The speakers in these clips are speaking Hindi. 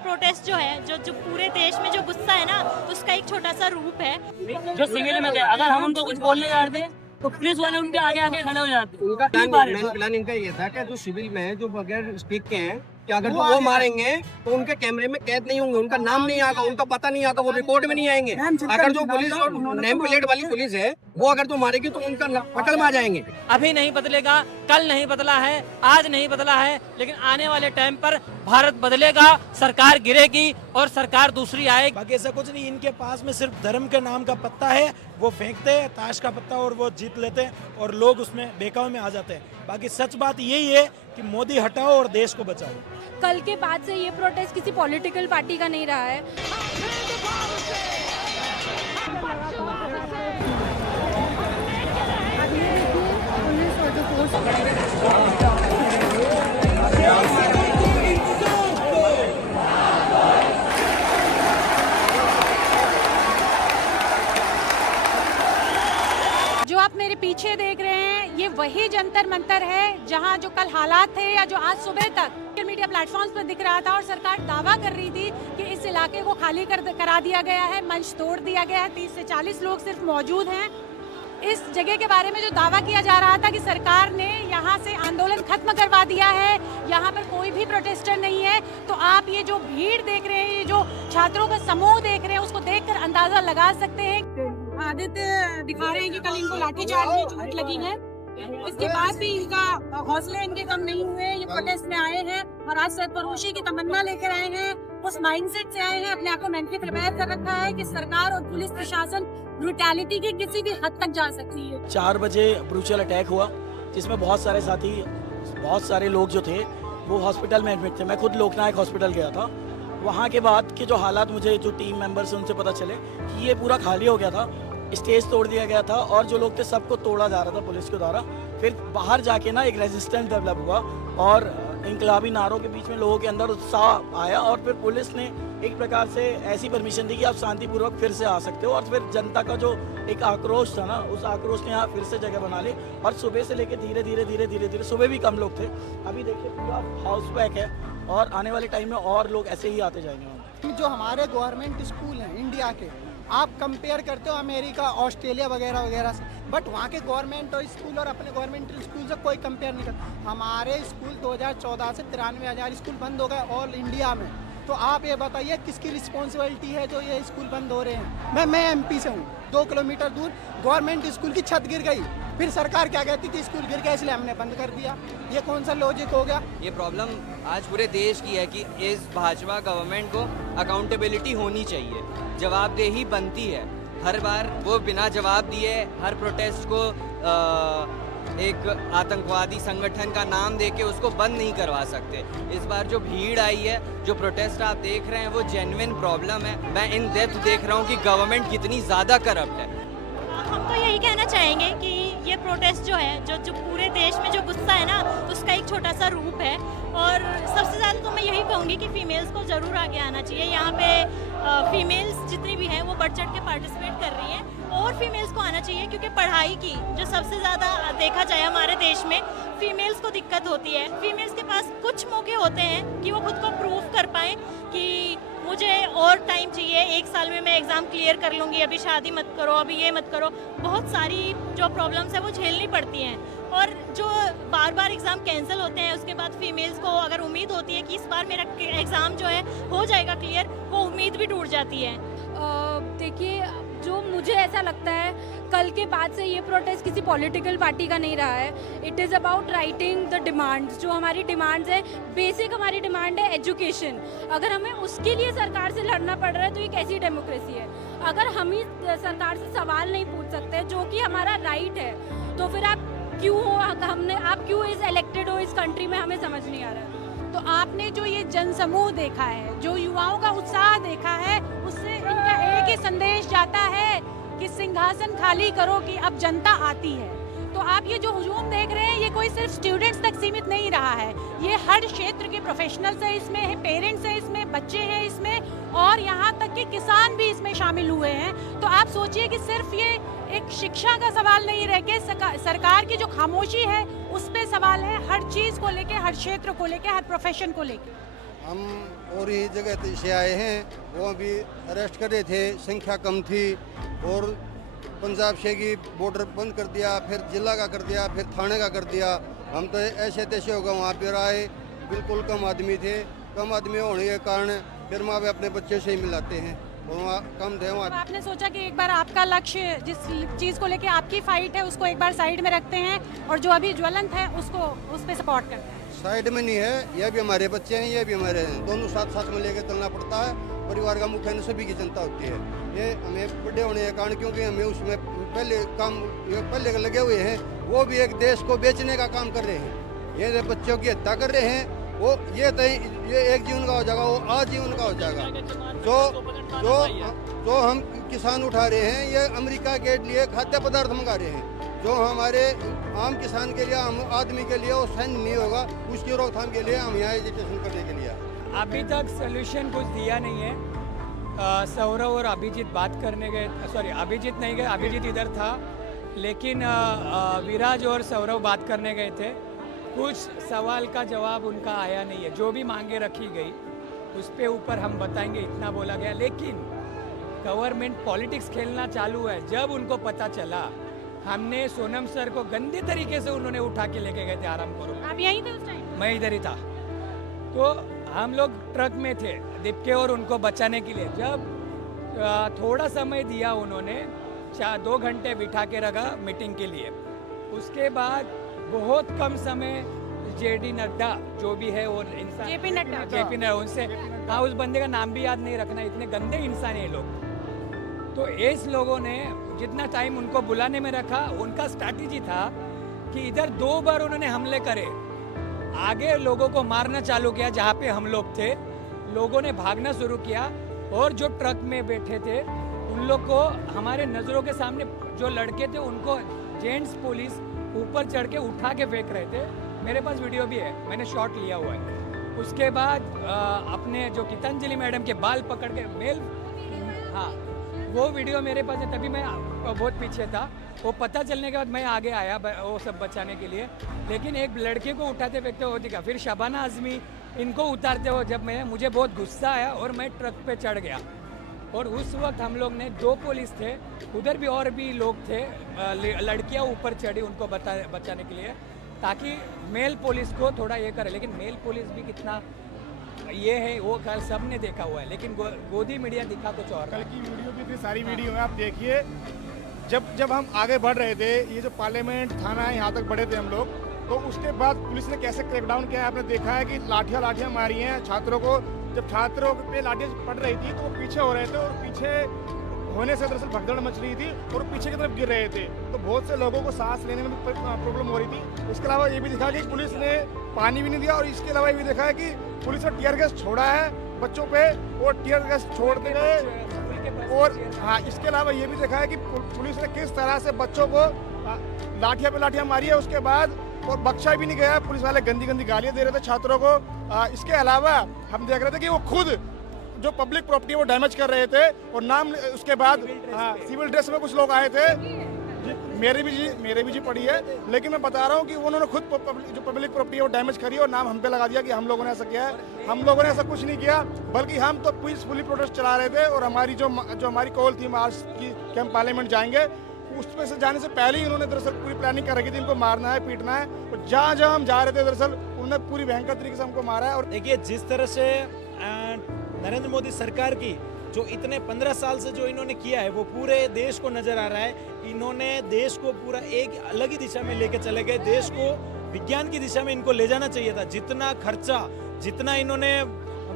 प्रोटेस्ट जो है, जो पूरे देश में जो गुस्सा है ना, उसका एक छोटा सा रूप है। जो सिविल में थे, अगर हम उनको कुछ बोलने जाते तो पुलिस वाले उनके आगे आगे खड़े हो जाते। उनका प्लान इनका ये था कि जो सिविल में है, जो बगैर स्पीक के हैं, कि अगर वो मारेंगे तो उनके कैमरे में कैद नहीं होंगे, उनका नाम नहीं आएगा, उनका पता नहीं आएगा, वो रिकॉर्ड में नहीं आएंगे। अगर जो पुलिस और नेम प्लेट वाली पुलिस है वो अगर तो मारेगी तो उनका पकड़ में आ जाएंगे। अभी नहीं बदलेगा, कल नहीं बदला है, आज नहीं बदला है, लेकिन आने वाले टाइम पर भारत बदलेगा, सरकार गिरेगी और सरकार दूसरी आएगी। बाकी ऐसा कुछ नहीं, इनके पास में सिर्फ धर्म के नाम का पत्ता है, वो फेंकते हैं ताश का पत्ता और वो जीत लेते हैं और लोग उसमें बेकाव में आ जाते हैं। बाकी सच बात यही है कि मोदी हटाओ और देश को बचाओ। कल के बाद से ये प्रोटेस्ट किसी पॉलिटिकल पार्टी का नहीं रहा है। जो आप मेरे पीछे देख रहे हैं ये वही जंतर मंतर है जहां जो कल हालात थे या जो आज सुबह तक सोशल मीडिया प्लेटफॉर्म्स पर दिख रहा था और सरकार दावा कर रही थी कि इस इलाके को खाली करा दिया गया है, मंच तोड़ दिया गया है, 30 से 40 लोग सिर्फ मौजूद हैं। इस जगह के बारे में जो दावा किया जा रहा था कि सरकार ने यहाँ से आंदोलन खत्म करवा दिया है, यहाँ पर कोई भी प्रोटेस्टर नहीं है, तो आप ये जो भीड़ देख रहे हैं, ये जो छात्रों का समूह देख रहे हैं, उसको देखकर अंदाजा लगा सकते हैं। आदित्य दिखा रहे हैं कि कल इनको लाठीचार्ज में चोट लगी है, इसके बाद भी इनका हौसले इनके कम नहीं हुए, ये प्रोटेस्ट में आए हैं और आज सरफरोशी की तमन्ना लेकर आए हैं, उस माइंडसेट से आए हैं, अपने आप को मेंटली प्रिपेयर कर रखा है कि सरकार और पुलिस प्रशासन ब्रूटैलिटी की किसी भी हद तक जा सकती है। 4 बजे ब्रूचल अटैक हुआ जिसमें बहुत सारे साथी, बहुत सारे लोग जो थे वो हॉस्पिटल में एडमिट थे। मैं खुद लोकनायक हॉस्पिटल गया था। वहाँ के बाद के जो हालात मुझे जो टीम मेंबर्स उनसे पता चले कि ये पूरा खाली हो गया था, स्टेज तोड़ दिया गया था और जो लोग थे सबको तोड़ा जा रहा था पुलिस के द्वारा। फिर बाहर जाके ना एक रेजिस्टेंस डेवलप हुआ और इंकलाबी नारों के बीच में लोगों के अंदर उत्साह आया और फिर पुलिस ने एक प्रकार से ऐसी परमिशन दी कि आप शांतिपूर्वक फिर से आ सकते हो और फिर जनता का जो एक आक्रोश था ना, उस आक्रोश ने यहाँ फिर से जगह बना ली और सुबह से लेके धीरे धीरे सुबह भी कम लोग थे, अभी देखिए पूरा हाउस पैक है और आने वाले टाइम में और लोग ऐसे ही आते जाएंगे। जो हमारे गवर्नमेंट स्कूल हैं इंडिया के, आप कंपेयर करते हो अमेरिका, ऑस्ट्रेलिया वगैरह वगैरह से, बट वहाँ के गवर्नमेंट स्कूल और अपने गवर्नमेंट स्कूल से कोई कंपेयर नहीं करता। हमारे स्कूल 2014 से 93,000 स्कूल बंद हो गए ऑल इंडिया में। तो आप ये बताइए किसकी रिस्पॉन्सिबिलिटी है जो ये स्कूल बंद हो रहे हैं। मैं एमपी से हूँ, 2 किलोमीटर दूर गवर्नमेंट स्कूल की छत गिर गई, फिर सरकार क्या कहती थी स्कूल गिर गया इसलिए हमने बंद कर दिया। ये कौन सा लॉजिक हो गया? ये प्रॉब्लम आज पूरे देश की है कि इस भाजपा गवर्नमेंट को अकाउंटेबिलिटी होनी चाहिए, जवाबदेही बनती है। हर बार वो बिना जवाब दिए हर प्रोटेस्ट को एक आतंकवादी संगठन का नाम देके उसको बंद नहीं करवा सकते। इस बार जो भीड़ आई है, जो प्रोटेस्ट आप देख रहे हैं, वो जेन्युइन प्रॉब्लम है। मैं इन डेप्थ देख रहा हूँ कि गवर्नमेंट कितनी ज़्यादा करप्ट है। हम तो यही कहना चाहेंगे कि ये प्रोटेस्ट जो है, जो पूरे देश में जो गुस्सा है ना, उसका एक छोटा सा रूप है और सबसे ज़्यादा तो मैं यही कहूँगी कि फीमेल्स को ज़रूर आगे आना चाहिए। यहाँ पे फीमेल्स जितनी भी हैं वो बढ़ चढ़ के पार्टिसिपेट कर रही हैं और फीमेल्स को आना चाहिए, क्योंकि पढ़ाई की जो सबसे ज़्यादा देखा जाए हमारे देश में फीमेल्स को दिक्कत होती है। फीमेल्स के पास कुछ मौके होते हैं कि वो खुद को प्रूव कर पाएँ कि मुझे और टाइम चाहिए, 1 साल में मैं एग्ज़ाम क्लियर कर लूँगी, अभी शादी मत करो, अभी ये मत करो। बहुत सारी जो प्रॉब्लम्स है वो झेलनी पड़ती हैं और जो बार बार एग्ज़ाम कैंसिल होते हैं उसके बाद फीमेल्स को अगर उम्मीद होती है कि इस बार मेरा एग्ज़ाम जो है हो जाएगा क्लियर, वो उम्मीद भी टूट जाती है। देखिए, जो मुझे ऐसा लगता है कल के बाद से ये प्रोटेस्ट किसी पॉलिटिकल पार्टी का नहीं रहा है। It is about writing the demands. जो हमारी डिमांड्स है, बेसिक हमारी डिमांड है एजुकेशन। अगर हमें उसके लिए सरकार से लड़ना पड़ रहा है तो ये कैसी डेमोक्रेसी है? अगर हम ही सरकार से सवाल नहीं पूछ सकते जो कि हमारा राइट है, तो फिर आप क्यों इस इलेक्टेड हो इस कंट्री में, हमें समझ नहीं आ रहा है। तो आपने जो ये जनसमूह देखा है, जो युवाओं का उत्साह देखा है, उससे इनका एक ही संदेश जाता है कि सिंहासन खाली करो कि अब जनता आती है। तो आप ये जो हुजूम देख रहे हैं, ये कोई सिर्फ स्टूडेंट्स तक सीमित नहीं रहा है, ये हर क्षेत्र के प्रोफेशनल्स हैं इसमें, है पेरेंट्स हैं इसमें, बच्चे हैं इसमें और यहाँ तक कि किसान भी इसमें शामिल हुए हैं। तो आप सोचिए कि सिर्फ ये एक शिक्षा का सवाल नहीं रह के सरकार की जो खामोशी है उस पे सवाल है, हर चीज़ को लेके, हर क्षेत्र को लेके, हर प्रोफेशन को लेके। हम और ही जगह से आए हैं, वो अभी अरेस्ट कर रहे थे, संख्या कम थी और पंजाब से की बॉर्डर बंद कर दिया, फिर जिला का कर दिया, फिर थाने का कर दिया। हम तो ऐसे तैसे हो गए, वहाँ पर आए बिल्कुल कम आदमी थे, कम आदमी होने के कारण फिर वहाँ पे अपने बच्चे से ही मिलाते हैं और वहाँ कम थे वहाँ। तो आपने सोचा कि एक बार आपका लक्ष्य जिस चीज़ को लेके आपकी फाइट है उसको एक बार साइड में रखते हैं और जो अभी ज्वलंत है उसको उस पर सपोर्ट करते हैं। साइड में नहीं है, ये भी हमारे बच्चे हैं, ये भी हमारे हैं, दोनों साथ साथ में लेकर चलना पड़ता है। परिवार का मुख्य है, सभी की चिंता होती है। ये हमें बड़े होने के कारण, क्योंकि हमें उसमें पहले लगे हुए हैं, वो भी एक देश को बेचने का काम कर रहे हैं। ये बच्चों की हत्या कर रहे हैं, वो ये एक जीवन का हो जाएगा, वो आजीवन का हो जाएगा। जो हम किसान उठा रहे हैं, ये अमेरिका के लिए खाद्य पदार्थ मंगा रहे हैं, जो हमारे आम किसान के लिए, आम आदमी के लिए वो सहन नहीं होगा। उसकी रोकथाम के लिए हम यहाँ एजुकेशन करने के लिए। अभी तक सोल्यूशन कुछ दिया नहीं है। सौरव और अभिजीत बात करने गए, सॉरी अभिजीत नहीं गए, अभिजीत इधर था, लेकिन विराज और सौरव बात करने गए थे। कुछ सवाल का जवाब उनका आया नहीं है। जो भी मांगे रखी गई उस पे ऊपर हम बताएंगे, इतना बोला गया। लेकिन गवर्नमेंट पॉलिटिक्स खेलना चालू है। जब उनको पता चला, हमने सोनम सर को गंदे तरीके से उन्होंने उठा के लेके गए थे आरामपुर में। आप यहीं थे उस टाइम? मैं इधर ही था। तो हम लोग ट्रक में थे दीपके और उनको बचाने के लिए। जब थोड़ा समय दिया उन्होंने, 2 घंटे बिठा के रखा मीटिंग के लिए। उसके बाद बहुत कम समय जेडी नड्डा जो भी है वो इंसान, जेपी नड्डा, उनसे हाँ, उस बंदे का नाम भी याद नहीं रखना, इतने गंदे इंसान है ये लोग। तो इस लोगों ने जितना टाइम उनको बुलाने में रखा, उनका स्ट्रैटेजी था कि इधर 2 बार उन्होंने हमले करे, आगे लोगों को मारना चालू किया जहाँ पे हम लोग थे। लोगों ने भागना शुरू किया और जो ट्रक में बैठे थे उन लोग को हमारे नज़रों के सामने जो लड़के थे उनको जेंट्स पुलिस ऊपर चढ़ के उठा के फेंक रहे थे। मेरे पास वीडियो भी है, मैंने शॉट लिया हुआ है। उसके बाद अपने जो गीतांजलि मैडम के बाल पकड़ के हाँ, वो वीडियो मेरे पास है। तभी मैं बहुत पीछे था। वो पता चलने के बाद मैं आगे आया वो सब बचाने के लिए। लेकिन एक लड़के को उठाते फेंकते हुए दिखा, फिर शबाना आजमी इनको उतारते हुए जब मुझे बहुत गुस्सा आया और मैं ट्रक पे चढ़ गया। और उस वक्त हम लोग ने 2 पुलिस थे, उधर भी और भी लोग थे, लड़कियां ऊपर चढ़ी उनको बचाने के लिए, ताकि मेल पुलिस को थोड़ा ये करे। लेकिन मेल पुलिस भी कितना ये है वो कल सब ने देखा हुआ है, लेकिन गोदी मीडिया दिखा कुछ और। कल की वीडियो भी इतनी सारी वीडियो है, आप देखिए। जब हम आगे बढ़ रहे थे, ये जो पार्लियामेंट थाना है यहाँ तक बढ़े थे हम लोग, तो उसके बाद पुलिस ने कैसे क्रैकडाउन किया है आपने देखा है कि लाठियाँ मारी हैं छात्रों को। जब छात्रों पे लाठियाँ पड़ रही थी तो वो पीछे हो रहे थे और पीछे होने से दरअसल भगदड़ मच रही थी और पीछे की तरफ गिर रहे थे, तो बहुत से लोगों को सांस लेने में भी प्रॉब्लम हो रही थी। इसके अलावा ये भी दिखा कि पुलिस ने पानी भी नहीं दिया और इसके अलावा ये भी देखा है कि पुलिस ने टीयर गैस छोड़ा है बच्चों पे और टीयर गैस छोड़ते गए। और हाँ, इसके अलावा ये भी देखा है कि पुलिस ने किस तरह से बच्चों को लाठियाँ पे लाठियाँ मारी है उसके बाद, और बख्शा भी नहीं गया। पुलिस वाले गंदी गालियाँ दे रहे थे छात्रों को। इसके अलावा हम देख रहे थे कि वो खुद जो पब्लिक प्रॉपर्टी वो डैमेज कर रहे थे और नाम उसके बाद सिविल ड्रेस में कुछ लोग आए थे। मेरे भी जी पड़ी है, लेकिन मैं बता रहा हूँ कि उन्होंने खुद जो पब्लिक प्रॉपर्टी है वो डैमेज करी और नाम हम पे लगा दिया कि हम लोगों ने ऐसा किया है। हम लोगों ने ऐसा कुछ नहीं किया, बल्कि हम तो पीसफुली प्रोटेस्ट चला रहे थे और हमारी जो हमारी कॉल थी मार्च की कि हम पार्लियामेंट जाएंगे, उसमें से जाने से पहले ही उन्होंने दरअसल पूरी प्लानिंग कर रखी थी, इनको मारना है, पीटना है। और जहाँ हम जा रहे थे दरअसल उन्होंने पूरी भयंकर तरीके से हमको मारा है। और देखिए, जिस तरह से नरेंद्र मोदी सरकार की जो इतने 15 साल से जो इन्होंने किया है वो पूरे देश को नजर आ रहा है। इन्होंने देश को पूरा एक अलग ही दिशा में लेके चले गए। देश को विज्ञान की दिशा में इनको ले जाना चाहिए था। जितना खर्चा, जितना इन्होंने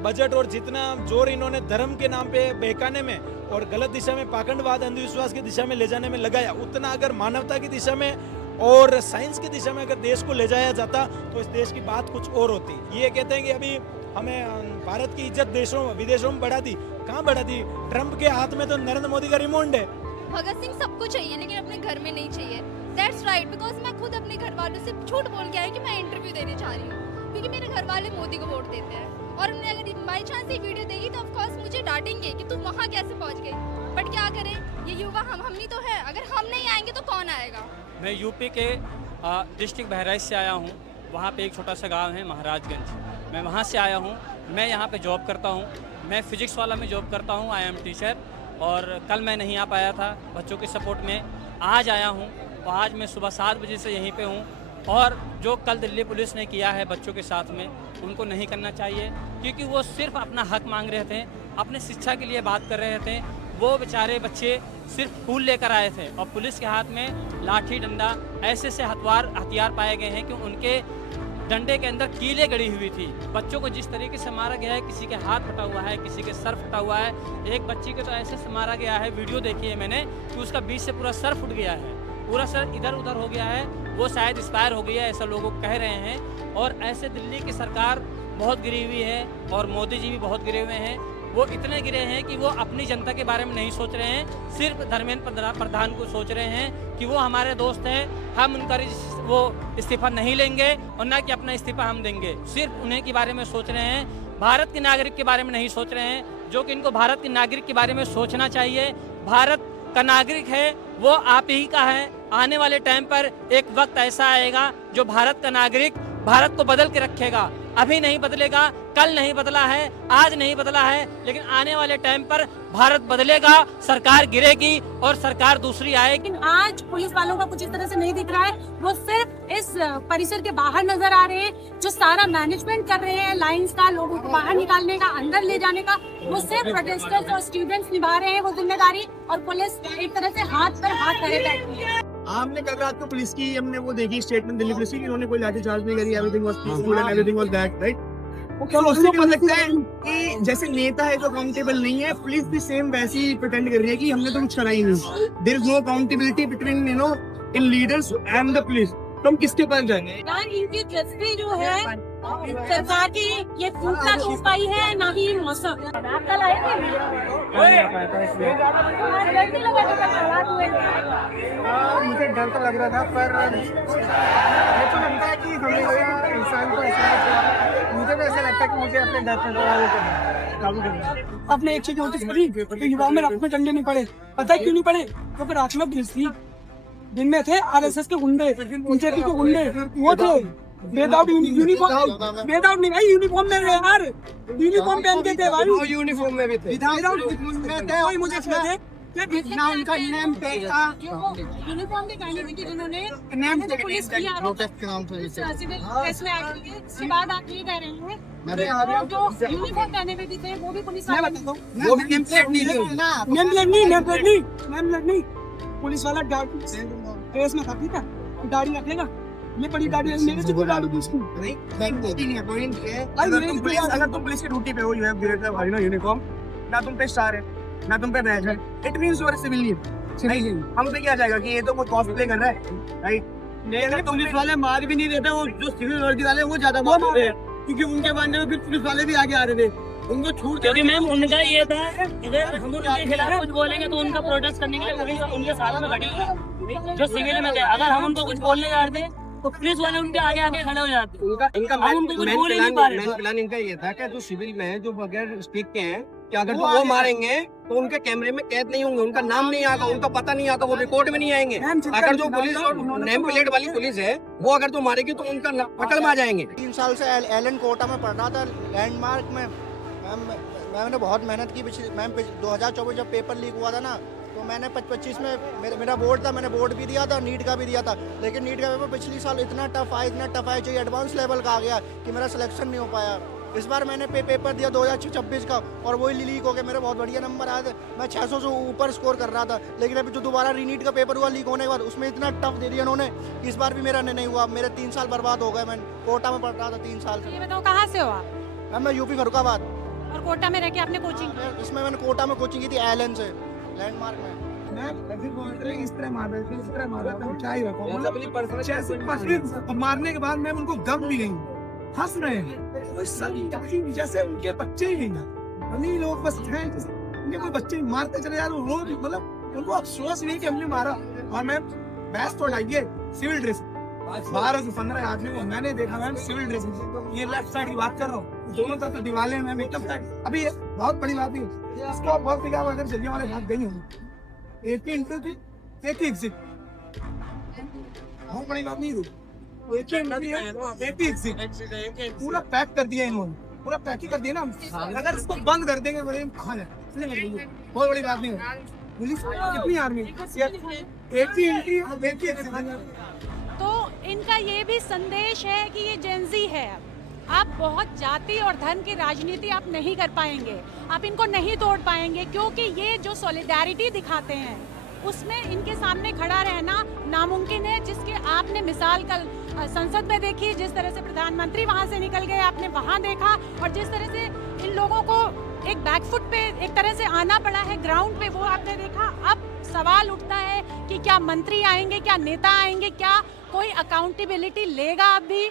बजट और जितना जोर इन्होंने धर्म के नाम पे बहकाने में और गलत दिशा में पाखंडवाद, अंधविश्वास की दिशा में ले जाने में लगाया, उतना अगर मानवता की दिशा में और साइंस की दिशा में अगर देश को ले जाया जाता तो इस देश की बात कुछ और होती। ये कहते हैं कि अभी हमें भारत की इज्जत देशों विदेशों में बढ़ा दी, कहाँ बढ़ा दी? ट्रंप के हाथ में तो नरेंद्र मोदी का रिमोट है। भगत सिंह सबको चाहिए लेकिन अपने घर में नहीं चाहिए। दैट्स राइट, बिकॉज मैं खुद अपने घर वालों से झूठ बोल के आई कि मैं इंटरव्यू देने जा रही हूँ, क्योंकि मेरे घर वाले मोदी को वोट देते हैं। और उन्होंने अगर बाई चांस ये वीडियो देगी तो ऑफकोर्स मुझे डांटेंगे कि तुम वहाँ कैसे पहुँच गई। बट क्या करें, ये युवा हम नहीं तो है, अगर हम नहीं आएंगे तो कौन आएगा। मैं यूपी के डिस्ट्रिक्ट बहराइच से आया हूँ। वहाँ पे एक छोटा सा गांव है महाराजगंज। मैं वहाँ से आया हूँ। मैं यहाँ पे जॉब करता हूँ, मैं फिजिक्स वाला में जॉब करता हूँ, आई एम टीचर। और कल मैं नहीं आ पाया था बच्चों के सपोर्ट में, आज आया हूँ और आज मैं सुबह 7 बजे से यहीं पे हूँ। और जो कल दिल्ली पुलिस ने किया है बच्चों के साथ में, उनको नहीं करना चाहिए, क्योंकि वो सिर्फ अपना हक मांग रहे थे, अपने शिक्षा के लिए बात कर रहे थे। वो बेचारे बच्चे सिर्फ फूल लेकर आए थे और पुलिस के हाथ में लाठी डंडा ऐसे से हथियार पाए गए हैं कि उनके डंडे के अंदर कीलें गड़ी हुई थी। बच्चों को जिस तरीके से मारा गया है, किसी के हाथ फटा हुआ है, किसी के सर फटा हुआ है। एक बच्ची के तो ऐसे से मारा गया है, वीडियो देखी है मैंने, कि उसका बीच से पूरा सर फुट गया है, पूरा सर इधर उधर हो गया है, वो शायद एक्सपायर हो गई है, ऐसा लोग कह रहे हैं। और ऐसे दिल्ली की सरकार बहुत गिरी हुई है और मोदी जी भी बहुत गिरे हुए हैं। वो इतने गिरे हैं कि वो अपनी जनता के बारे में नहीं सोच रहे हैं, सिर्फ धर्मेंद्र प्रधान को सोच रहे हैं कि वो हमारे दोस्त हैं, हम उनका वो इस्तीफा नहीं लेंगे और ना कि अपना इस्तीफा हम देंगे। सिर्फ उन्हीं के बारे में सोच रहे हैं, भारत के नागरिक के बारे में नहीं सोच रहे हैं, जो कि इनको भारत के नागरिक के बारे में सोचना चाहिए। भारत का नागरिक है वो आप ही का है। आने वाले टाइम पर एक वक्त ऐसा आएगा जो भारत का नागरिक भारत को बदल के रखेगा। अभी नहीं बदलेगा, कल नहीं बदला है, आज नहीं बदला है, लेकिन आने वाले टाइम पर भारत बदलेगा, सरकार गिरेगी और सरकार दूसरी आएगी। लेकिन आज पुलिस वालों का कुछ इस तरह से नहीं दिख रहा है, वो सिर्फ इस परिसर के बाहर नजर आ रहे हैं। जो सारा मैनेजमेंट कर रहे हैं लाइंस का, लोगों को बाहर निकालने का, अंदर ले जाने का, वो सिर्फ प्रोटेस्टर्स और स्टूडेंट्स निभा रहे हैं वो जिम्मेदारी, और पुलिस एक तरह से हाथ पर हाथ धरे बैठी है। हमने कल रात को पुलिस की हमने वो देखी स्टेटमेंट दिल्ली पुलिस की, इन्होंने कोई लाठी चार्ज नहीं करी, everything was peaceful and everything was that, right. तो उससे पता लगता है कि जैसे नेता है जो अकाउंटेबल नहीं है, पुलिस भी सेम वैसे ही प्रिटेंड कर रही है कि हमने तो कुछ करा ही नहीं। There is no accountability between in leaders and the police. तो हम किसके पास जाएंगे? यार इनकी जज्बे जो है सरकार की, ये फूकना तो उपाय है ना ही मौसम। कल आए थे मुझे डर तो लग रहा था, पर मुझे तो लगता है कि हमेशा इंसान को ऐसा, मुझे तो ऐसा लगता है कि मुझे अपने डर पर काबू करना। आपने एक चीज नोटिस करी कि युवाओं में रात में डंडे नहीं पड़े? पता है क्यों नहीं पड़े? क्योंकि रात में पुलिस थी, दिन में थे आरएसएस के गुंडे, बीजेपी के गुंडे, वो थे विदाउट यूनिफॉर्म, विदाउट नहीं भाई, यूनिफॉर्म में यार, यूनिफॉर्म पहन के थे भाई, यूनिफॉर्म में भी थे, विदाउट में थे। वही मुझे कहते ना उनका नेम टैग था, यूनिफॉर्म भी पहनी हुई थी जिन्होंने, नेम पुलिस की प्रोटेस्ट के नाम से प्रेस में आई थी। इसके बाद आप ये कह रहे हैं जो यूनिफॉर्म पहने हुए भी थे वो भी पुलिस मैं बताता हूँ, वो भी नेम प्लेट नहीं थी, नेम प्लेट नहीं, पुलिस वाला ड्रेस में था, ठीक है, दाढ़ी रखेगा, ये बड़ी दाढ़ी मेरे से कोई दाढ़ी उसको नहीं, पॉइंट है अगर तुम पुलिस की ड्यूटी पे हो, you have wear the uniform, ना तुम पे स्टार है ना तुम पे बैज है, it means you are civilian. हम पे क्या जाएगा कि ये तो कोई कॉस्प्ले कर रहा है, राइट। लेकिन पुलिस वाले मार भी नहीं देते, वो जो सिविल वर्दी वाले वो ज्यादा मार रहे हैं, क्योंकि उनके बारे में फिर पुलिस वाले भी आगे आ रहे थे, उनको छूट। क्योंकि मैम उनका ये था, अगर हम उनके खिलाफ कुछ बोलेंगे तो उनका प्रोटेस्ट करने के लिए पुलिस उनके साथ में खड़ी है जो सिविल में थे। अगर हम उनको कुछ बोलने जाते तो पुलिस वाले उनके आगे आगे खड़े हो जाते। इनका मेन प्लान इनका ये था कि जो सिविल में है, जो बगैर स्टिक के हैं, कि अगर वो मारेंगे तो उनके कैमरे में कैद नहीं होंगे, उनका नाम नहीं आएगा, उनका पता नहीं आएगा, वो रिकॉर्ड में नहीं आएंगे। अगर जो पुलिस नेम प्लेट वाली पुलिस है वो अगर तो मारेगी तो उनका पकड़ में आ जाएंगे। 3 साल से एलन कोटा में पढ़ रहा था, लैंडमार्क में। मैंने बहुत मेहनत की। मैम 2024 जब पेपर लीक हुआ था ना, तो मैंने 25 में मेरा बोर्ड था, मैंने बोर्ड भी दिया था, नीट का भी दिया था, लेकिन नीट का पेपर पिछली साल इतना टफ आया जो एडवांस लेवल का आ गया कि मेरा सिलेक्शन नहीं हो पाया। इस बार मैंने पेपर दिया 2026 का और वही लीक हो गया, मेरे बहुत बढ़िया नंबर आए थे, मैं 600 से ऊपर स्कोर कर रहा था। लेकिन अभी जो दोबारा रीनीट का पेपर हुआ लीक होने के बाद, उसमें इतना टफ दे दिया उन्होंने, इस बार भी मेरा नहीं हुआ। मेरे 3 साल बर्बाद हो गए। मैं कोटा में पढ़ रहा था 3 साल से। ये बताओ कहाँ से हो आप? मैम मैं यूपी फरुखाबाद। और कोटा में रह के आपने कोचिंग? इसमें मैंने कोटा में कोचिंग की थी, एलन से, लैंडमार्क में। मारने के बाद मैम उनको दम भी नहीं, हंस रहे हैं जैसे उनके बच्चे ही नहीं। अमीर लोग बस हैं, उनके कोई बच्चे मारते चले जा रहे, वो मतलब उनको अफसोस नहीं कि हमने मारा। और मैम बैस तो लाइए सिविल ड्रेस, 12 से 15 आदमी को मैंने देखा मैम सिविल ड्रेस। ये लेफ्ट साइड की बात कर रहा हूँ, दोनों तरफ दीवारें मैम एकदम साइड। अभी ये बहुत बड़ी बात नहीं, इसको बहुत दिखा अगर जल्दी वाले भाग गई होंगी, 18 से बहुत बड़ी बात नहीं थी। पूरा पैक कर दिया इन्होंने, पूरा पैकिंग कर दिया ना। अगर इसको बंद कर देंगे बड़े खा जाए, बहुत बड़ी बात नहीं है। पुलिस कितनी आर्मी, तो इनका ये भी संदेश है कि ये जेंजी है। आप बहुत जाति और धर्म की राजनीति आप नहीं कर पाएंगे, आप इनको नहीं तोड़ पाएंगे, क्योंकि ये जो सॉलिडारिटी दिखाते हैं उसमें इनके सामने खड़ा रहना नामुमकिन है, जिसके आपने मिसाल कल संसद में देखी, जिस तरह से प्रधानमंत्री वहां से निकल गए आपने वहां देखा, और जिस तरह से इन लोगों को एक बैकफुट पे एक तरह से आना पड़ा है ग्राउंड पे, वो आपने देखा। अब सवाल उठता है कि क्या मंत्री आएंगे, क्या नेता आएंगे, क्या कोई अकाउंटेबिलिटी लेगा अब भी?